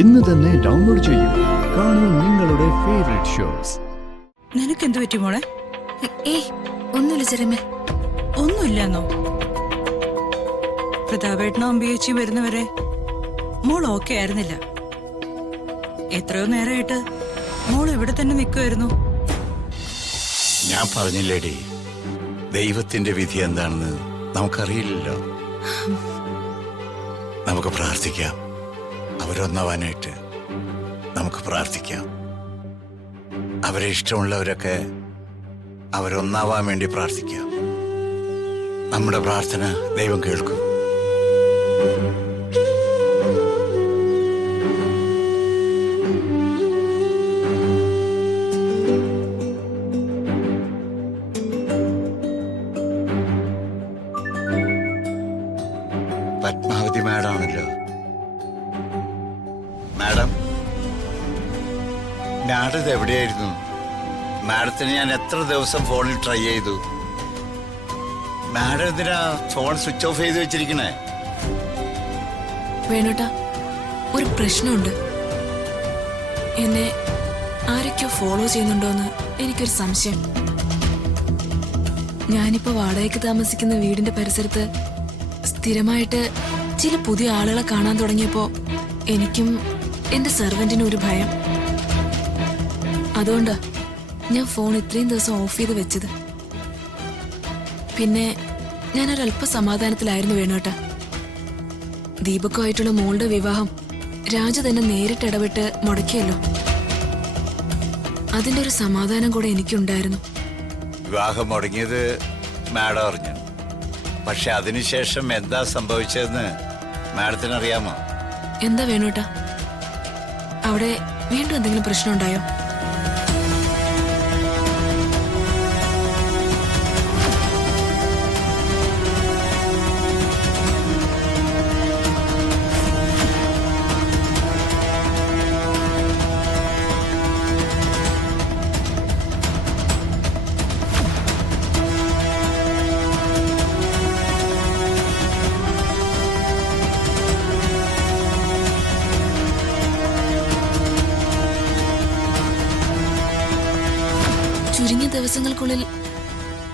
ഇന്ന് തന്നെ ഡൗൺലോഡ് ചെയ്യൂ. കാണൂ നിങ്ങളുടെ ഫേവറേറ്റ് ഷോസ്. നിനക്കെന്ത് പറ്റി മോളെ? ഒന്നുമില്ല ചെറിയമ്മേ. ഒന്നുമില്ലെന്നോ? പ്രതാപേട്ടനും അമ്പിയേച്ചിയും വരുന്നവരെ മോൾ ഓക്കെ ആയിരുന്നില്ല. എത്രയോ നേരമായിട്ട് മോൾ ഇവിടെ തന്നെ നിൽക്കുമായിരുന്നു. ഞാൻ പറഞ്ഞില്ലേടി, ദൈവത്തിന്റെ വിധി എന്താണെന്ന് നമുക്കറിയില്ലല്ലോ. നമുക്ക് പ്രാർത്ഥിക്കാം, അവരൊന്നാവാനായിട്ട് നമുക്ക് പ്രാർത്ഥിക്കാം. അവരെ ഇഷ്ടമുള്ളവരൊക്കെ അവരൊന്നാവാൻ വേണ്ടി പ്രാർത്ഥിക്കാം. നമ്മുടെ പ്രാർത്ഥന ദൈവം കേൾക്കും. പത്മാവതി മാഡാണല്ലോ. മാഡം, മാഡം ഇത് എവിടെയായിരുന്നു? മാഡത്തിന് ഞാൻ എത്ര ദിവസം ഫോണിൽ ട്രൈ ചെയ്തു. മാഡം എന്തിനാ ഫോൺ സ്വിച്ച് ഓഫ് ചെയ്ത് വെച്ചിരിക്കണേ? വേണോട്ടാ, ഒരു പ്രശ്നമുണ്ട്. എന്നെ ആരൊക്കെയോ ഫോളോ ചെയ്യുന്നുണ്ടോന്ന് എനിക്കൊരു സംശയം. ഞാനിപ്പോ വാടകയ്ക്ക് താമസിക്കുന്ന വീടിന്റെ പരിസരത്ത് സ്ഥിരമായിട്ട് ചില പുതിയ ആളുകളെ കാണാൻ തുടങ്ങിയപ്പോ എനിക്കും എന്റെ സെർവന്റിനും ഒരു ഭയം. അതുകൊണ്ടാ ഞാൻ ഫോൺ ഇത്രയും ദിവസം ഓഫ് ചെയ്ത് വെച്ചത്. പിന്നെ ഞാനൊരല്പ സമാധാനത്തിലായിരുന്നു വേണോട്ടാ. ദീപക്കുമായിട്ടുള്ള മോളുടെ വിവാഹം രാജു തന്നെ നേരിട്ട് ഇടപെട്ട് മുടക്കിയല്ലോ. അതിന്റെ ഒരു സമാധാനം കൂടെ എനിക്കുണ്ടായിരുന്നു. വിവാഹം മുടങ്ങിയത് മാഡം അറിഞ്ഞു. പക്ഷെ അതിനുശേഷം എന്താ സംഭവിച്ചതെന്ന് മാഡത്തിന് അറിയാമോ? എന്താ വേണോട്ടാ, അവിടെ വീണ്ടും എന്തെങ്കിലും പ്രശ്നം ഉണ്ടായോ? ചുരുങ്ങിയ ദിവസങ്ങൾക്കുള്ളിൽ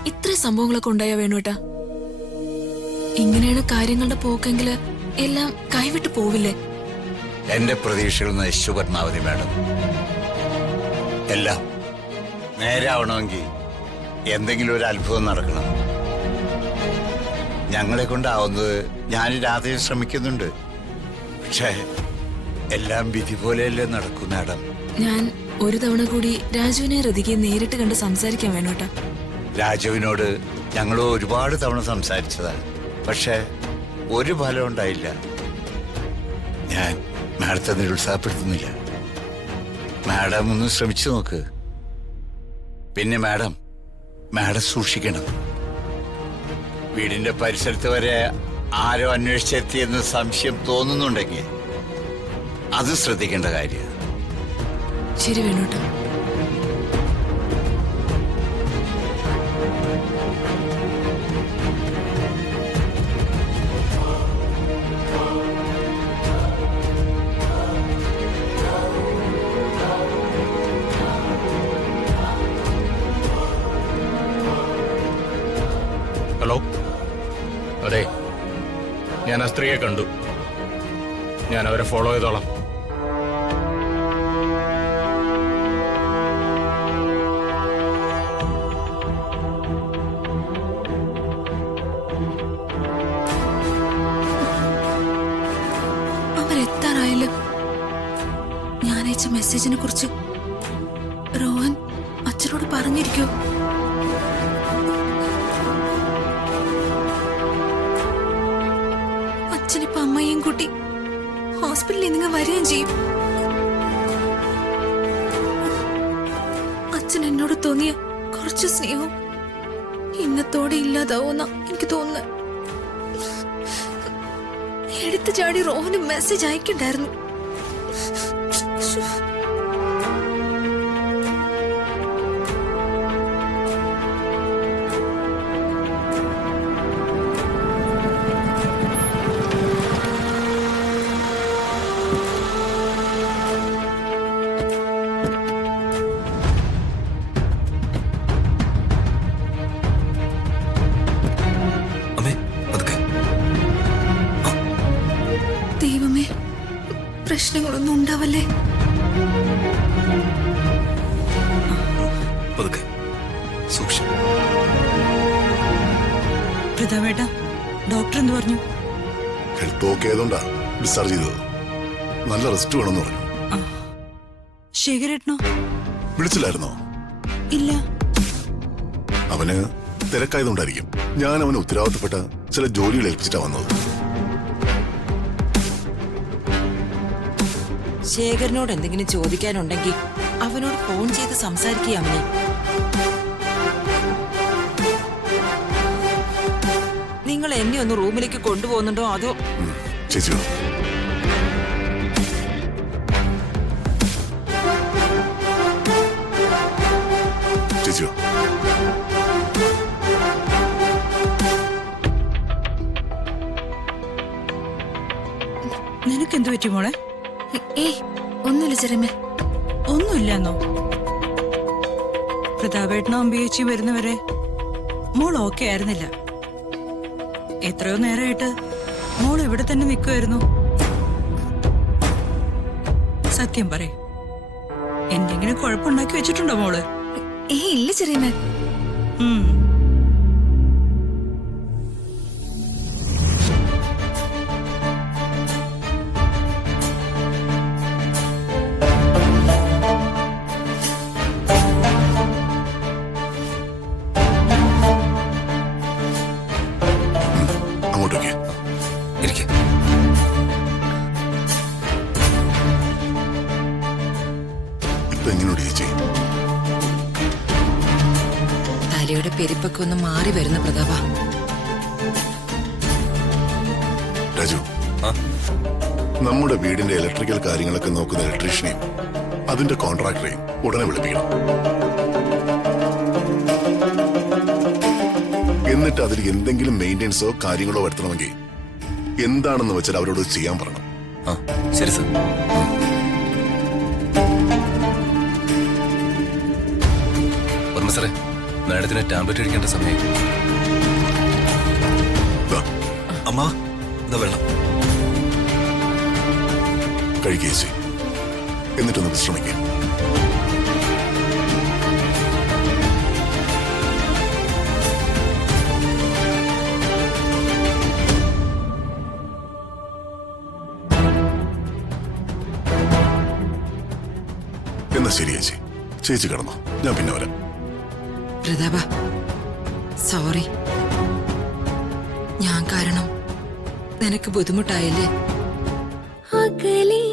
ഇത്ര സംഭവങ്ങളൊക്കെ ഉണ്ടായോ വേണോട്ടാ? ഇങ്ങനെയാണ് കാര്യങ്ങളുടെ പോക്കെങ്കില് എല്ലാം കൈവിട്ടു പോവില്ലേ? എന്റെ പ്രതീക്ഷകൾ നശിച്ചു പത്മാവതി മാഡം. എല്ലാം നേരാവണമെങ്കിൽ എന്തെങ്കിലും ഒരു അത്ഭുതം നടക്കണം. ഞങ്ങളെ കൊണ്ടാവുന്നത് ഞാൻ രാത്രി ശ്രമിക്കുന്നുണ്ട്. പക്ഷേ എല്ലാം വിധി പോലെയല്ലേ നടക്കൂ മാഡം. ഞാൻ ഒരു തവണ കൂടി രാജുവിനെ ഹൃതികയെ നേരിട്ട് കണ്ട് സംസാരിക്കാൻ വേണോട്ടാ. രാജുവിനോട് ഞങ്ങൾ ഒരുപാട് തവണ സംസാരിച്ചതാണ്. പക്ഷെ ഒരു ഫലം ഉണ്ടായില്ല. ഞാൻ മാഡത്തെ നിരുത്സാഹപ്പെടുത്തുന്നില്ല. മാഡം ഒന്ന് ശ്രമിച്ചു നോക്ക്. പിന്നെ മാഡം സൂക്ഷിക്കണം. വീടിന്റെ പരിസരത്ത് വരെ ആരോ അന്വേഷിച്ചെത്തിയെന്ന് സംശയം തോന്നുന്നുണ്ടെങ്കിൽ അത് ശ്രദ്ധിക്കേണ്ട കാര്യമാണ്. ശരി വേണോട്ടാ. ഹലോ, അതെ, ഞാൻ ആ സ്ത്രീയെ കണ്ടു. ഞാൻ അവരെ ഫോളോ ചെയ്തോളാം. അവരെത്താറായാലും ഞാൻ അയച്ച മെസ്സേജിനെ കുറിച്ച് റോഹൻ അച്ഛനോട് പറഞ്ഞിരിക്കോ? അച്ഛനിപ്പോ അമ്മയെയും കൂട്ടി ഹോസ്പിറ്റലിൽ നിങ്ങൾ വരികയും ചെയ്യും. അച്ഛൻ എന്നോട് തോന്നിയ കുറച്ച് സ്നേഹം ഇന്നത്തോടെ ഇല്ലാതാവുന്ന എനിക്ക് തോന്നുന്നു. എടുത്തു ചാടി റോഹന് മെസ്സേജ് അയക്കണ്ടായിരുന്നു. പ്രശ്നങ്ങളൊന്നും ഉണ്ടാവല്ലേ? പതുക്കെ സൂക്ഷിച്ചു. പ്രതാപേട്ട, ഡോക്ടർ എന്ത് പറഞ്ഞു? ഹെൽത്ത് ഓക്കെ ആയതുകൊണ്ടാ ഡിസ്ചാർജ് ചെയ്തത്. നല്ല റെസ്റ്റ് വേണമെന്ന് പറഞ്ഞു. ശേഖരേട്ടനോ? വിളിച്ചില്ലായിരുന്നോ? ഇല്ല. അവന് തിരക്കായതുകൊണ്ടായിരിക്കും. ഞാൻ അവന് ഉത്തരവാദിത്തപ്പെട്ട ചില ജോലികൾ ഏൽപ്പിച്ചിട്ടാ വന്നത്. ശേഖരനോട് എന്തെങ്കിലും ചോദിക്കാനുണ്ടെങ്കിൽ അവനോട് ഫോൺ ചെയ്ത് സംസാരിക്കുക. അവനെ നിങ്ങൾ എന്നെ ഒന്ന് റൂമിലേക്ക് കൊണ്ടുപോകുന്നുണ്ടോ അതോ? ചേച്ചി വാ. ചേച്ചി വാ. നിനക്കെന്ത് പറ്റി മോളെ? ഏയ് ഒന്നുമില്ല ചെറിയമ്മേ. ഒന്നുമില്ലെന്നോ? പ്രതാപേട്ടനും അമ്പിയേച്ചി വരുന്നവരെ മോൾ ഓക്കെ ആയിരുന്നില്ല. എത്രയോ നേരമായിട്ട് മോൾ ഇവിടെ തന്നെ നിൽക്കുമായിരുന്നു. സത്യം പറയ്, എന്തെങ്കിലും കുഴപ്പമുണ്ടാക്കി വെച്ചിട്ടുണ്ടോ മോള്? ഏയ് ഇല്ല ചെറിയമ്മേ. ഉം. അങ്ങോട്ടേക്ക് ഇരിക്കെ. ഇപ്പൊ എങ്ങനെയുണ്ട് ചേച്ചി? തലയുടെ പെരുപ്പൊക്കെ ഒന്ന് മാറി വരുന്ന പ്രതാപ. രാജു, ആ? നമ്മുടെ വീടിന്റെ ഇലക്ട്രിക്കൽ കാര്യങ്ങളൊക്കെ നോക്കുന്ന ഇലക്ട്രീഷ്യനെയും അതിന്റെ കോൺട്രാക്ടറെയും ഉടനെ വിളിപ്പിക്കണം. എന്നിട്ട് അതിൽ എന്തെങ്കിലും മെയിൻ്റെനൻസോ കാര്യങ്ങളോ വരുത്തണമെങ്കിൽ എന്താണെന്ന് വെച്ചാൽ അവരോട് ചെയ്യാൻ പറയണം. ആ ശരി സർ. വർമ്മ സാറേ, മാഡത്തിന് ടാബ്ലറ്റ് കഴിക്കേണ്ട സമയം. ദാ, അമ്മ എന്താ വെള്ളം? കഴിക്കുക ചേച്ചി. എന്നിട്ടൊന്ന് വിശ്രമിക്കുക. എന്നാ ശരി ചേച്ചി. ചേച്ചി കിടന്നോ, ഞാൻ പിന്നെ വരാം. പ്രതാപ സോറി, ഞാൻ കാരണം നിനക്ക് ബുദ്ധിമുട്ടായില്ലേ? അകലേ